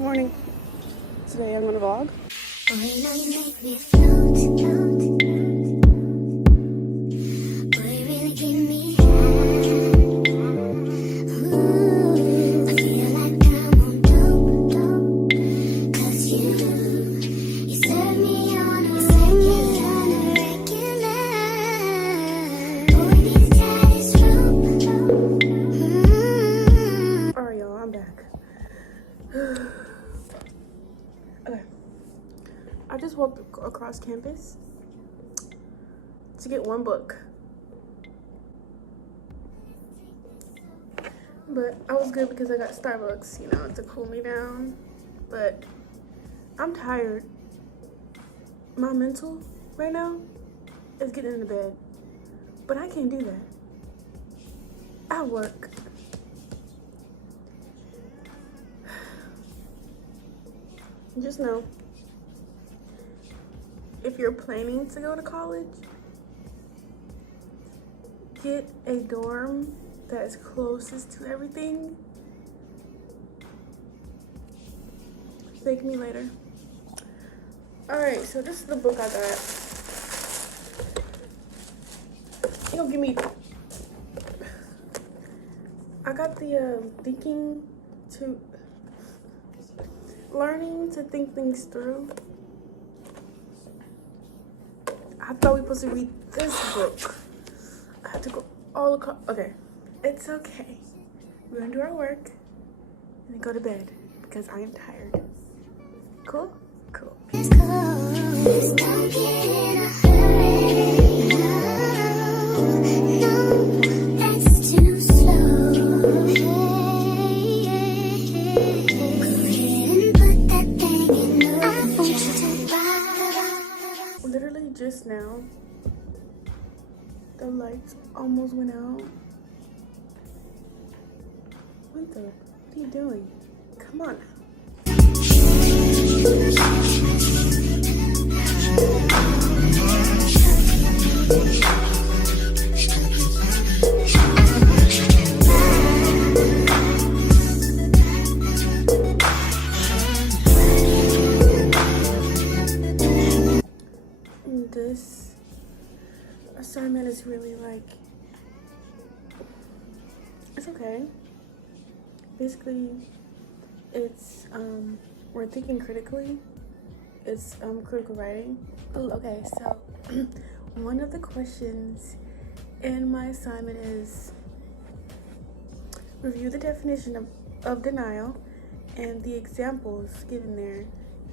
Good morning. Today I'm gonna vlog. Boy, now you make me float, float. Boy, you really give me high. Ooh, I feel like I'm on dope, dope. 'Cause you serve me on a regular. Boy, we need to tie this rope. Alright, y'all, I'm back. Okay. I just walked across campus to get one book. But I was good because I got Starbucks, to cool me down. But I'm tired. My mental right now is getting into bed. But I can't do that. I work. Just know, if you're planning to go to college, get a dorm that is closest to everything. Thank me later. Alright, so this is the book I got. I got the learning to think things through. I thought we were supposed to read this book. I had to go all across. Okay, it's okay. We're gonna do our work and then go to bed because I am tired. Cool? Cool. It's cold. It's don't get in a hurry. No, that's too slow. Literally just now, the lights almost went out. What are you doing? Come on. This assignment is really it's okay. Basically, it's we're thinking critically. It's critical writing. Ooh, okay, so one of the questions in my assignment is review the definition of denial and the examples given there.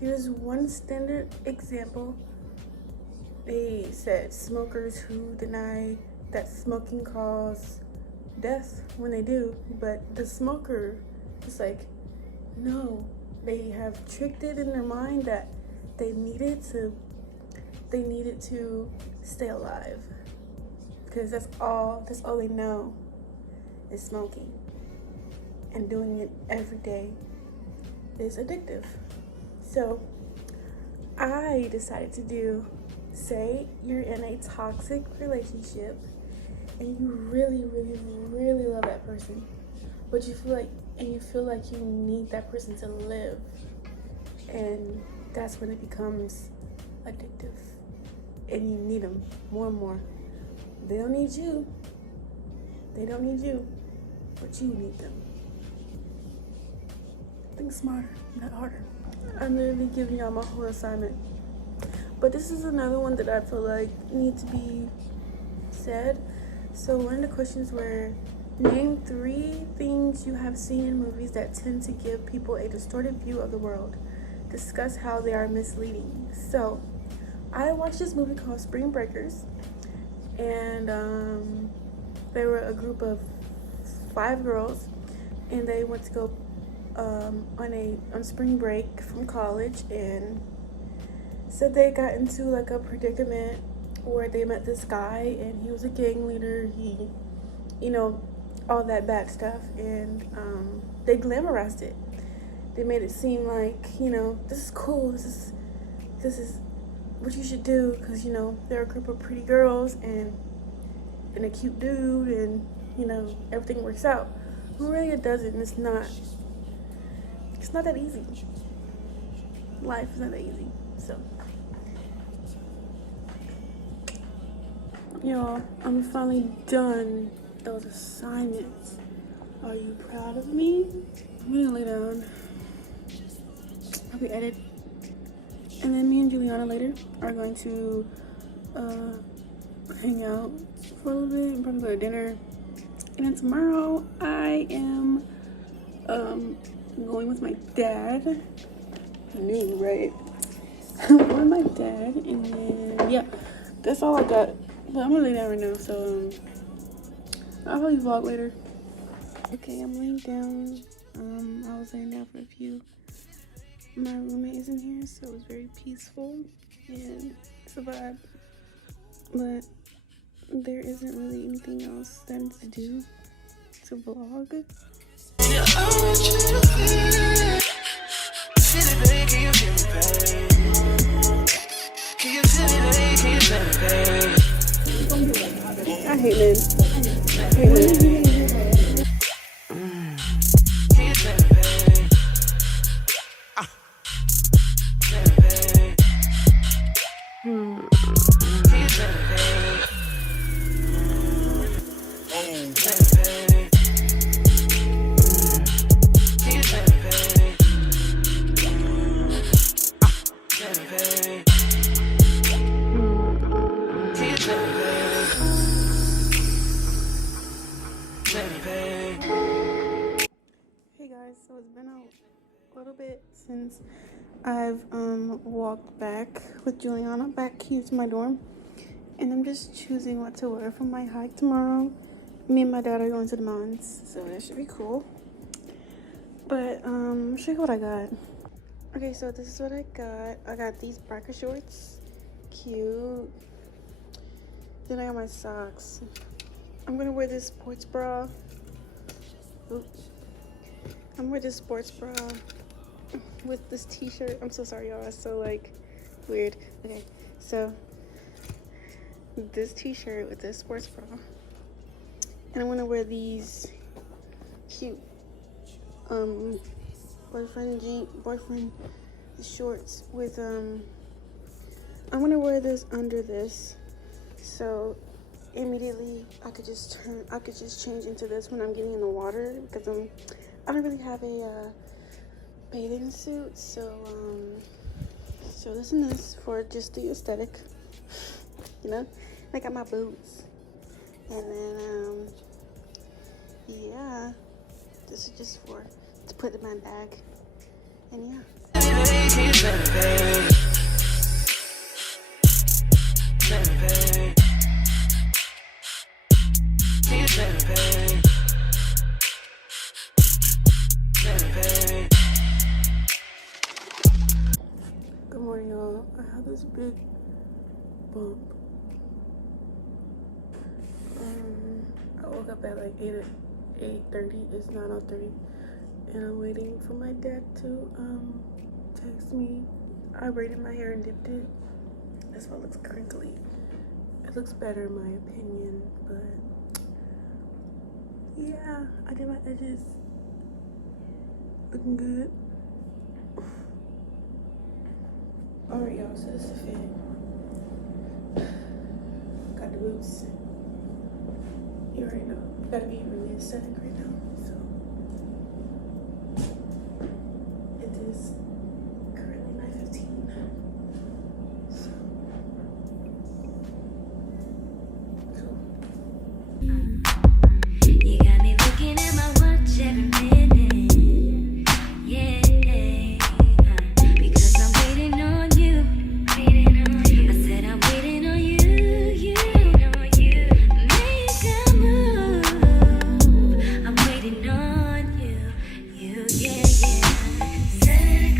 Here's one standard example. They said smokers who deny that smoking causes death when they do, but the smoker is like, no, they have tricked it in their mind that they needed to stay alive because that's all they know is smoking, and doing it every day is addictive. So I decided to say you're in a toxic relationship and you really, really, really love that person, but you feel like you need that person to live, and that's when it becomes addictive and you need them more and more. They don't need you, but you need them. Think smarter, not harder. I'm literally giving y'all my whole assignment. But this is another one that I feel like needs to be said. So one of the questions were, name 3 things you have seen in movies that tend to give people a distorted view of the world. Discuss how they are misleading. So I watched this movie called Spring Breakers, and they were a group of 5 girls, and they went to go on spring break from college, and so they got into like a predicament where they met this guy, and he was a gang leader. He, all that bad stuff, and they glamorized it. They made it seem like, this is cool. This is what you should do, because they're a group of pretty girls and a cute dude, and everything works out. Really, it doesn't. It's not. It's not that easy. Life is not that easy. So, y'all, I'm finally done those assignments. Are you proud of me? I'm gonna lay down. Probably edit. And then me and Juliana later are going to hang out for a little bit and probably go to dinner. And then tomorrow I am going with my dad. New, right? I'm going with my dad, and then yeah, that's all I got. But I'm gonna lay down right now, so I'll probably vlog later. Okay, I'm laying down. I was laying down for a few. My roommate isn't here, so it's very peaceful and it's a vibe. But there isn't really anything else that needs to do to vlog. I hate men. I hate men. Hey guys, so it's been a little bit since I've walked back with Juliana back here to my dorm, and I'm just choosing what to wear for my hike tomorrow. Me and my dad are going to the mountains, so that should be cool. But I'll show you what I got. Okay, so this is what I got. I got these biker shorts, cute. Then I got my socks. I'm gonna wear this sports bra. Oops. I'm wearing this sports bra with this t-shirt. I'm so sorry, y'all. It's so like weird. Okay, so this t-shirt with this sports bra, and I'm gonna wear these cute boyfriend shorts with I'm gonna wear this under this, so immediately I could just change into this when I'm getting in the water, because I don't really have a bathing suit, so this and this for just the aesthetic, you know. I got my boots, and then yeah, this is just to put in my bag, and yeah. Good morning, y'all. I have this big bump. I woke up at like 8:30. It's 9:30, and I'm waiting for my dad to text me. I braided my hair and dipped it. That's why it looks crinkly. It looks better in my opinion, but yeah, I did my edges. Looking good. Alright, y'all, so this is the fit. Got the boots. You already know. Gotta be really aesthetic right now, so it is currently 9:15. So cool. You got me looking at my watch every minute. Yeah, because I'm waiting on you. I said I'm waiting on you. Make a move. I'm waiting on you. Yeah. 7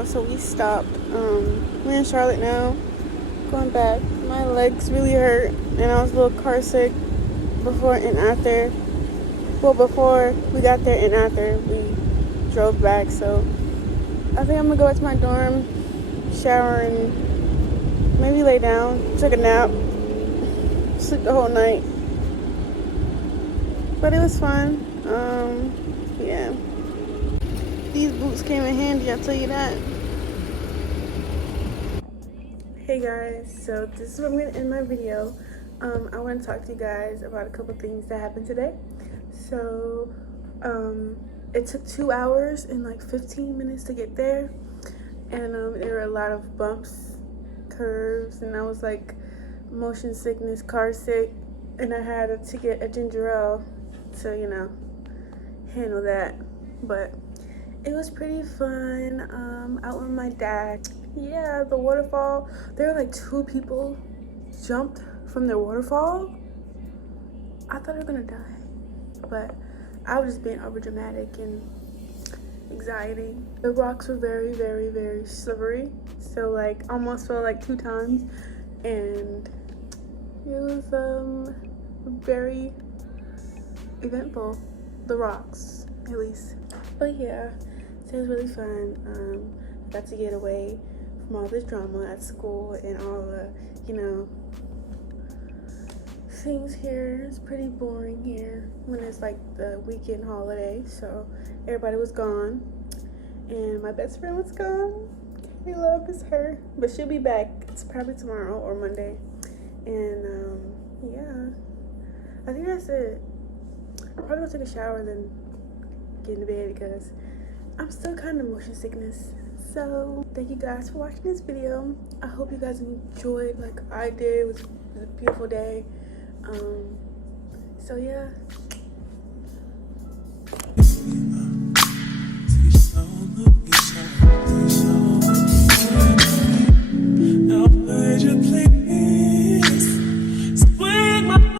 waterfall, so we stopped. We're in Charlotte now, going back. My legs really hurt, and I was a little car sick before and after. Well, before we got there and after we drove back, so I think I'm gonna go back to my dorm, shower, and maybe lay down, take a nap, sleep the whole night. But it was fun. Yeah. These boots came in handy, I'll tell you that. Hey guys, so this is where I'm gonna end my video. I want to talk to you guys about a couple things that happened today. So, it took 2 hours and like 15 minutes to get there, and there were a lot of bumps, curves, and I was like motion sickness, car sick, and I had to get a ginger ale to, you know, handle that. But it was pretty fun. Out with my dad. Yeah, the waterfall. There were like 2 people jumped from the waterfall. I thought they were gonna die, but I was just being over dramatic and anxiety. The rocks were very, very, very slippery. So like almost fell like 2 times, and it was very eventful. The rocks, at least. But yeah, so it was really fun. Got to get away from all this drama at school and all the, you know, things here. It's pretty boring here when it's like the weekend holiday, so everybody was gone and my best friend was gone. I miss her, but she'll be back. It's probably tomorrow or Monday. And yeah, I think that's it. I'm probably gonna take a shower then get into bed because I'm still kind of motion sickness. So thank you guys for watching this video. I hope you guys enjoyed like I did. It was a beautiful day. So yeah,